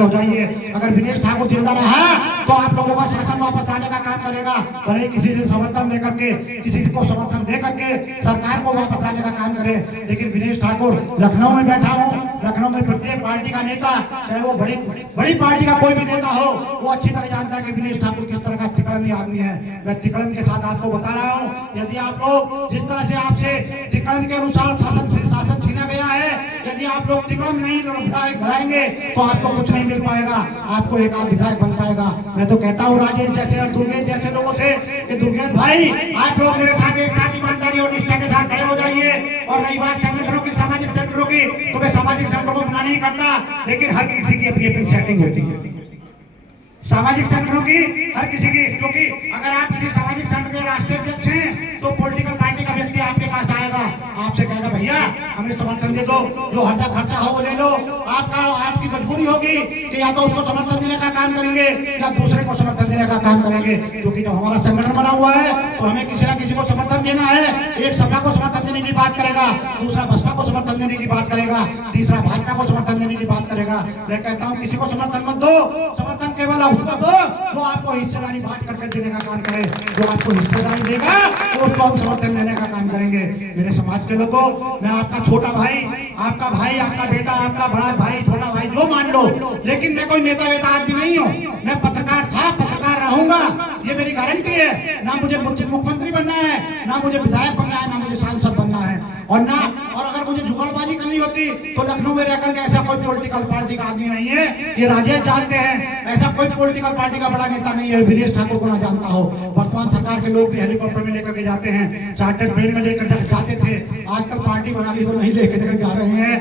खड़े हो जाइए। अगर विनेश ठाकुर जिंदा रहा तो आप लोगों का शासन वापस आने का काम करेगा, भले किसी से समर्थन लेकर के, किसी को समर्थन दे करके सरकार को वापस आने का काम करे। लेकिन विनेश ठाकुर लखनऊ में बैठा हूँ, लखनऊ में प्रत्येक पार्टी का नेता, चाहे वो बड़ी पार्टी का कोई भी नेता हो, वो अच्छी तरह जानता है कि विनेश ठाकुर किस तरह का तिकड़मी आदमी है। मैं तिकड़म के साथ आपको बता रहा हूँ, यदि आप लोग जिस तरह से आपसे तिकड़म के अनुसार शासन छीना गया है, यदि आप लोग तिकड़म नहीं बढ़ाएंगे तो आपको कुछ नहीं मिल पाएगा, आपको एक आध विधायक बन पाएगा। मैं तो कहता हूँ राजेश जैसे और दुर्गेश जैसे लोगों से कि दुर्गेश भाई, आप लोग मेरे साथ एक साथ ईमानदारी और निष्ठा के साथ खड़े हो जाइए। और रही बात संगठनों की, सामाजिक संगठनों की, तो मैं सामाजिक संगठनों को मना नहीं करता, लेकिन हर किसी की अपनी अपनी सेटिंग होती है सामाजिक संगठनों की, हर किसी की। क्योंकि अगर आप किसी सामाजिक संगठन के राष्ट्रीय अध्यक्ष हैं तो पॉलिटिकल पार्टी का व्यक्ति आपके पास आएगा, आपसे कहेगा भैया हमें समर्थन दे दो, जो हर्जा खर्चा हो वो ले लो। आपकी मजबूरी होगी कि या तो उसको समर्थन देने का काम करेंगे या दूसरे को समर्थन देने का काम करेंगे। क्योंकि जब हमारा संगठन बना हुआ है तो हमें किसी ना किसी को समर्थन देना है। एक सपा को समर्थन देने की बात करेगा, दूसरा बसपा को समर्थन देने की बात करेगा, तीसरा भाजपा को समर्थन देने की बात करेगा। मैं कहता हूँ किसी को समर्थन मत दो, समर्थन केवल उसको दो जो आपको हिस्सेदारी बांट करके देने का काम करे। जो आपको हिस्सेदारी देगा तो उसको हम समर्थन देने का काम करेंगे। मेरे समाज के लोगों, मैं आपका छोटा भाई, आपका बेटा, आपका बड़ा भाई, छोटा भाई जो मान लो, लेकिन मैं कोई नेता वेता आज भी नहीं हूँ। मैं पत्रकार था, पत्रकार रहूंगा, ये मेरी गारंटी है। ना मुझे मुख्यमंत्री बनना है, ना मुझे विधायक बनना है, ना मुझे सांसद बनना है, और अगर मुझे जुगाड़बाजी करनी होती तो लखनऊ में रहकर के, ऐसा कोई पॉलिटिकल पार्टी का आदमी नहीं है, ये राजेश जानते हैं, ऐसा कोई पॉलिटिकल पार्टी का बड़ा नेता नहीं है विनेश ठाकुर को ना जानता हो। वर्तमान सरकार के लोग भी हेलीकॉप्टर में लेकर के जाते हैं, चार्टर्ड प्लेन में लेकर जाते थे, आजकल पार्टी बना ली तो नहीं लेकर जा रहे हैं।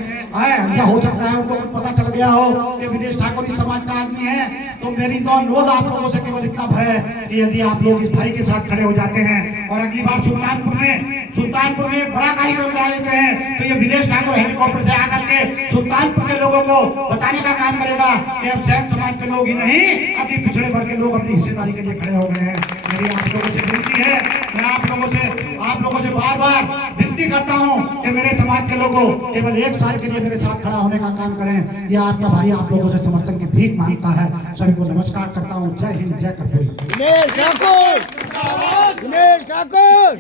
या हो सकता है उनको कुछ पता चल गया हो कि विनेश ठाकुर इस समाज का आदमी है। तो मेरी तो अनुरोध आप लोगों से केवल इतना भय है कि यदि आप लोग इस भाई के साथ खड़े हो जाते हैं और अगली बार सुल्तानपुर में एक बड़ा कार्यक्रम करा देते हैं तो ये विनेश ठाकुर हेलीकॉप्टर से आकर के सुल्तानपुर के लोगों को बताने का काम करेगा कि अब सैन समाज के लोग ही नहीं, अति पिछड़े वर्ग के लोग अपनी हिस्सेदारी के लिए खड़े हो गए हैं। मेरी आप लोगों से विनती है, मैं आप लोगों से बार-बार विनती करता हूं कि मेरे समाज के लोगों केवल एक साल के लिए मेरे साथ खड़ा होने का काम करें। यह आपका भाई आप लोगों से समर्थन की भीख मांगता है। सभी को नमस्कार करता हूं। जय हिंद, जय कर्पूरी। विनेश ठाकुर।